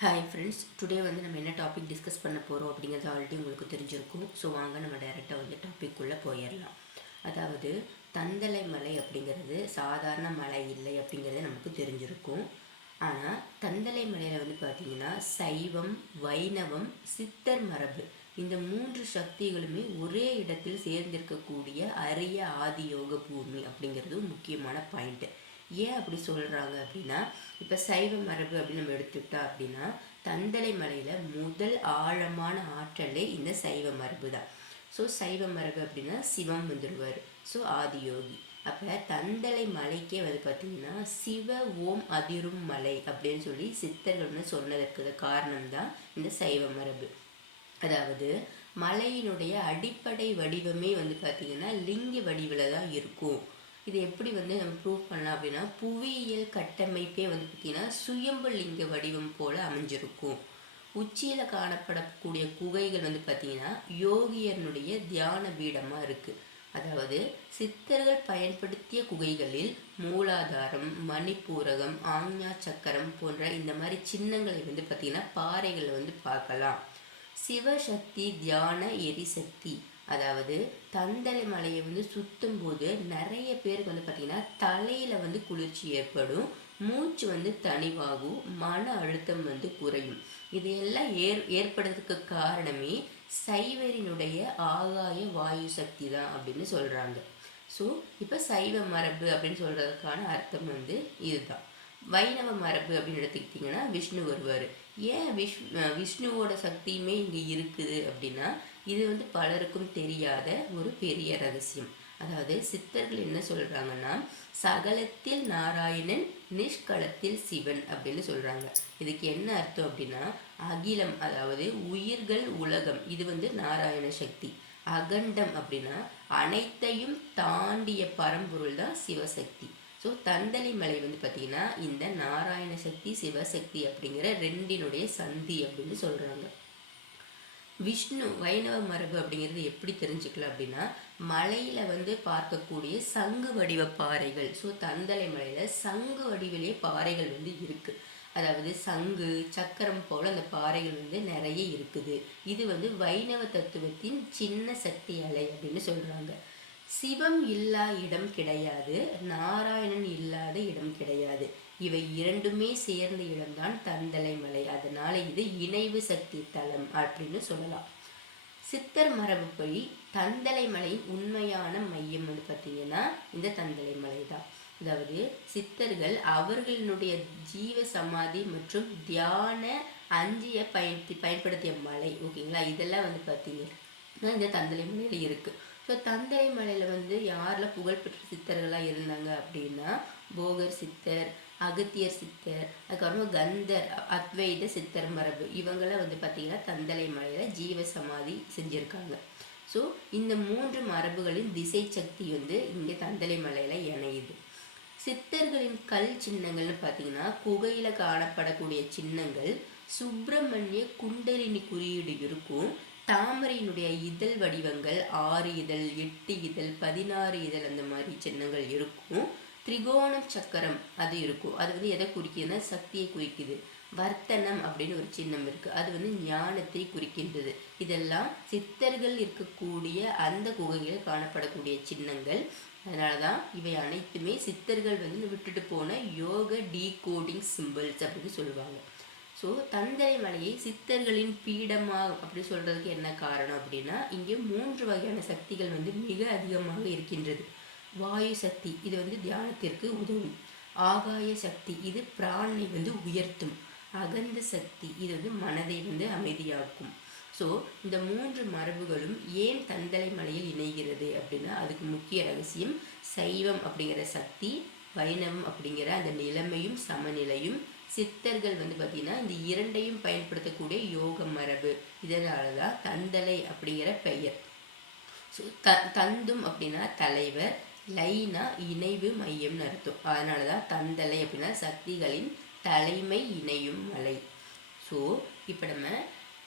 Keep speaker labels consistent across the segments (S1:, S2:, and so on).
S1: Hi friends today வந்து நம்ம என்ன டாபிக் டிஸ்கஸ் பண்ண போகிறோம் அப்படிங்கிறது ஆல்ரெடி உங்களுக்கு தெரிஞ்சிருக்கும். ஸோ வாங்க நம்ம டைரெக்டாக வந்து டாபிக்குள்ளே போயிடலாம் அதாவது தந்தலை மலை அப்படிங்கிறது சாதாரண மலை இல்லை அப்படிங்கிறது நமக்கு தெரிஞ்சிருக்கும். ஆனால் தந்தலை மலையில் வந்து பார்த்திங்கன்னா சைவம் வைணவம் சித்தர் மரபு இந்த மூன்று சக்திகளுமே ஒரே இடத்தில் சேர்ந்திருக்கக்கூடிய அரிய ஆதியோக பூமி அப்படிங்கிறது முக்கியமான பாயிண்ட்டு ஏன் அப்படி சொல்கிறாங்க அப்படின்னா இப்போ சைவ மரபு அப்படின்னு நம்ம எடுத்துக்கிட்டா அப்படின்னா தந்தலை மலையில் முதல் ஆழமான ஆற்றலே இந்த சைவ மரபு தான். ஸோ சைவ மரபு அப்படின்னா சிவம் வந்துடுவார். ஸோ ஆதியோகி. அப்போ தந்தலை மலைக்கே வந்து பார்த்திங்கன்னா சிவ ஓம் அதிரும் மலை அப்படின்னு சொல்லி சித்தர்கள் வந்து சொன்னதற்கு காரணம் தான் இந்த சைவ மரபு. அதாவது மலையினுடைய அடிப்படை வடிவமே வந்து பார்த்திங்கன்னா லிங்க வடிவில் தான் இருக்கும். இது எப்படி வந்து நம்ம ப்ரூவ் பண்ணலாம் அப்படின்னா புவியியல் கட்டமைப்பே வந்து பார்த்திங்கன்னா சுயம்பு லிங்க வடிவம் போல் அமைஞ்சிருக்கும். உச்சியில் காணப்படக்கூடிய குகைகள் வந்து பார்த்திங்கன்னா யோகியனுடைய தியான பீடமாக இருக்குது அதாவது சித்தர்கள் பயன்படுத்திய குகைகளில் மூலாதாரம் மணிப்பூரகம் ஆஞ்ஞா சக்கரம் போன்ற இந்த மாதிரி சின்னங்களை வந்து பார்த்திங்கன்னா பாறைகளை வந்து பார்க்கலாம். சிவசக்தி தியான எரிசக்தி. அதாவது தந்தலை மலையை வந்து சுத்தும் போது நிறைய பேருக்கு வந்து பார்த்திங்கன்னா தலையில் வந்து குளிர்ச்சி ஏற்படும். மூச்சு வந்து தனிவாகும். மன அழுத்தம் வந்து குறையும். இதையெல்லாம் ஏற் ஏற்படுறதுக்கு காரணமே சைவரினுடைய ஆகாய வாயு சக்தி தான் அப்படின்னு சொல்கிறாங்க ஸோ இப்போ சைவ மரபு அப்படின்னு சொல்கிறதுக்கான அர்த்தம் வந்து இதுதான். வைணவ மரபு அப்படின்னு எடுத்துக்கிட்டிங்கன்னா விஷ்ணு வருவார். ஏன் விஷ் விஷ்ணுவோட சக்தியுமே இங்கே இருக்குது அப்படின்னா இது வந்து பலருக்கும் தெரியாத ஒரு பெரிய ரகசியம். அதாவது சித்தர்கள் என்ன சொல்கிறாங்கன்னா சகலத்தில் நாராயணன் நிஷ்கலத்தில் சிவன் அப்படின்னு சொல்கிறாங்க இதுக்கு என்ன அர்த்தம் அப்படின்னா அகிலம் அதாவது உயிர்கள் உலகம் இது வந்து நாராயண சக்தி. அகண்டம் அப்படின்னா அனைத்தையும் தாண்டிய பரம்பொருள் தான் சிவசக்தி. ஸோ தந்தளி மலை வந்து பார்த்திங்கன்னா இந்த நாராயண சக்தி சிவசக்தி அப்படிங்கிற ரெண்டினுடைய சந்தி அப்படின்னு சொல்கிறாங்க விஷ்ணு வைணவ மரபு அப்படிங்கிறது எப்படி தெரிஞ்சுக்கலாம் அப்படின்னா மலையில் வந்து பார்க்கக்கூடிய சங்கு வடிவ பாறைகள். ஸோ தந்தலை மலையில் சங்கு வடிவிலே பாறைகள் வந்து இருக்குது அதாவது சங்கு சக்கரம் போல் அந்த பாறைகள் வந்து நிறைய இருக்குது. இது வந்து வைணவ தத்துவத்தின் சின்ன சக்தி அலை அப்படின்னு சொல்கிறாங்க சிவம் இல்லா இடம் கிடையாது நாராயணன் இல்லாத இடம் கிடையாது. இவை இரண்டுமே சேர்ந்த இடம்தான் தந்தலை மலை. அதனால இது இணைவு சக்தி தலம் அப்படின்னு சொல்லலாம். சித்தர் மரபுப்படி தந்தலை மலை உண்மையான மையம் வந்து பார்த்தீங்கன்னா இந்த தந்தலை மலை தான். அதாவது சித்தர்கள் அவர்களினுடைய ஜீவ சமாதி மற்றும் தியான அஞ்சிய பயன்படுத்தி பயன்படுத்திய மலை. ஓகேங்களா? இதெல்லாம் வந்து பார்த்தீங்கன்னா இந்த தந்தலை மலையில் இருக்குது ஸோ தந்தலை மலையில் வந்து யாரில் புகழ்பெற்ற சித்தர்களாக இருந்தாங்க அப்படின்னா போகர் சித்தர் அகத்தியர் சித்தர் அதுக்கப்புறமா கந்தர் அத்வைத சித்தர் மரபு. இவங்களாம் வந்து பார்த்திங்கன்னா தந்தலை மலையில் ஜீவ சமாதி செஞ்சுருக்காங்க. ஸோ இந்த மூன்று மரபுகளின் திசை சக்தி வந்து இங்கே தந்தலை மலையில் இணையுது. சித்தர்களின் கல் சின்னங்கள்னு பார்த்தீங்கன்னா குகையில் காணப்படக்கூடிய சின்னங்கள் சுப்பிரமணிய குண்டலினி குறியீடு இருக்கும். தாமரையினுடைய இதழ் வடிவங்கள் ஆறு இதழ் எட்டு இதழ் பதினாறு இதழ் அந்த மாதிரி சின்னங்கள் இருக்கும். திரிகோணம் சக்கரம் அது இருக்கும். அது வந்து எதை குறிக்குதுன்னா சக்தியை குறிக்குது. வர்த்தனம் அப்படின்னு ஒரு சின்னம் இருக்குது அது வந்து ஞானத்தை குறிக்கின்றது. இதெல்லாம் சித்தர்கள் இருக்கக்கூடிய அந்த குகையில் காணப்படக்கூடிய சின்னங்கள். அதனால தான் இவை அனைத்துமே சித்தர்கள் வந்து விட்டுட்டு போன யோக டீகோடிங் சிம்பிள்ஸ் அப்படின்னு சொல்லுவாங்க. ஸோ தந்தை மலையை சித்தர்களின் பீடமாக அப்படி சொல்கிறதுக்கு என்ன காரணம் அப்படின்னா இங்கே மூன்று வகையான சக்திகள் வந்து மிக அதிகமாக இருக்கின்றது. வாயு சக்தி இது வந்து தியானத்திற்கு உதவும். ஆகாய சக்தி இது பிராணனை வந்து உயர்த்தும். அகந்த சக்தி இது வந்து மனதை வந்து அமைதியாக்கும். ஸோ இந்த மூன்று மரபுகளும் ஏன் தந்தலை மலையில் இணைகிறது அப்படின்னா அதுக்கு முக்கிய ரகசியம் சைவம் அப்படிங்கிற சக்தி வைணவம் அப்படிங்கிற அந்த நிலைமையும் சமநிலையும் சித்தர்கள் வந்து பார்த்திங்கன்னா இந்த இரண்டையும் பயன்படுத்தக்கூடிய யோக மரபு. இதனால தான் தந்தலை அப்படிங்கிற பெயர். ஸோ த தந்தும் அப்படின்னா தலைவர் லைனா இணைவு மையம்னு அர்த்தம். அதனால தான் தந்தலை அப்படின்னா சக்திகளின் தலைமை இணையும் மலை. ஸோ இப்போ நம்ம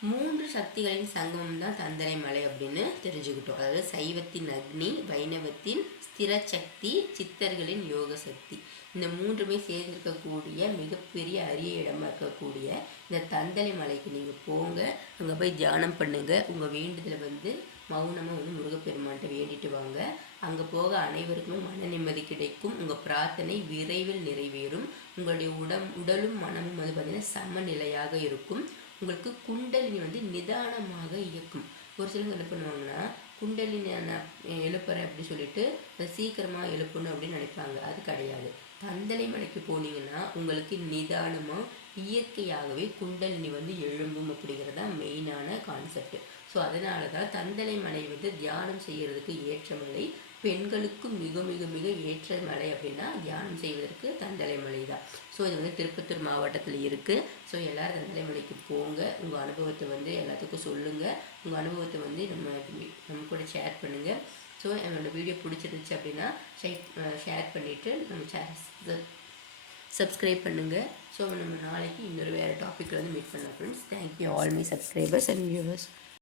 S1: மூன்று சக்திகளின் சங்கமம் தான் தந்தரை மலை அப்படின்னு தெரிஞ்சுக்கிட்டோம். அதாவது சைவத்தின் அக்னி வைணவத்தின் ஸ்திர சக்தி சித்தர்களின் யோக சக்தி. இந்த மூன்றுமே சேர்ந்திருக்கக்கூடிய மிகப்பெரிய அரிய இடமா இருக்கக்கூடிய இந்த தந்தலை மலைக்கு நீங்கள் போங்க அங்கே போய் தியானம் பண்ணுங்கள் உங்கள் வேண்டுதலை வந்து மௌனமாக வந்து முருகப்பெருமான்கிட்ட வேண்டிட்டு வாங்க. அங்கே போக அனைவருக்கும் மன நிம்மதி கிடைக்கும். உங்கள் பிரார்த்தனை விரைவில் நிறைவேறும். உங்களுடைய உடம் உடலும் மனமும் வந்து பார்த்திங்கன்னா சமநிலையாக இருக்கும். உங்களுக்கு குண்டலினி வந்து நிதானமாக இயக்கும். ஒரு சிலவங்க என்ன பண்ணுவாங்கன்னா குண்டலினி நான் எழுப்புறேன் அப்படி சொல்லிட்டு சீக்கிரமாக எழுப்பணும் அப்படின்னு நினைப்பாங்க. அது கிடையாது. தந்தலை மலைக்கு போனீங்கன்னா உங்களுக்கு நிதானமாக இயற்கையாகவே குண்டலினி வந்து எழும்பும் அப்படிங்கிறது தான் மெயினான கான்செப்ட் ஸோ அதனால தான் தந்தலை மலை வந்து தியானம் செய்கிறதுக்கு ஏற்ற மலை பெண்களுக்கு மிக மிக மிக ஏற்ற மலை அப்படின்னா தியானம் செய்வதற்கு தந்தலை மலை தான். ஸோ இது வந்து திருப்பத்தூர் மாவட்டத்தில் இருக்குது ஸோ எல்லோரும் தந்தலை மலைக்கு போங்க. உங்கள் அனுபவத்தை வந்து எல்லாத்துக்கும் சொல்லுங்கள் உங்கள் அனுபவத்தை வந்து நம்ம நம்ம கூட ஷேர் பண்ணுங்கள் ஸோ என்னோடய வீடியோ பிடிச்சிருந்துச்சு அப்படின்னா ஷேர் பண்ணிவிட்டு நம்ம சப்ஸ்கிரைப் பண்ணுங்கள் ஸோ நம்ம நாளைக்கு இன்னொரு வேறு டாப்பிக்கில் வந்து மீட் பண்ணலாம் friends thank you all my subscribers and viewers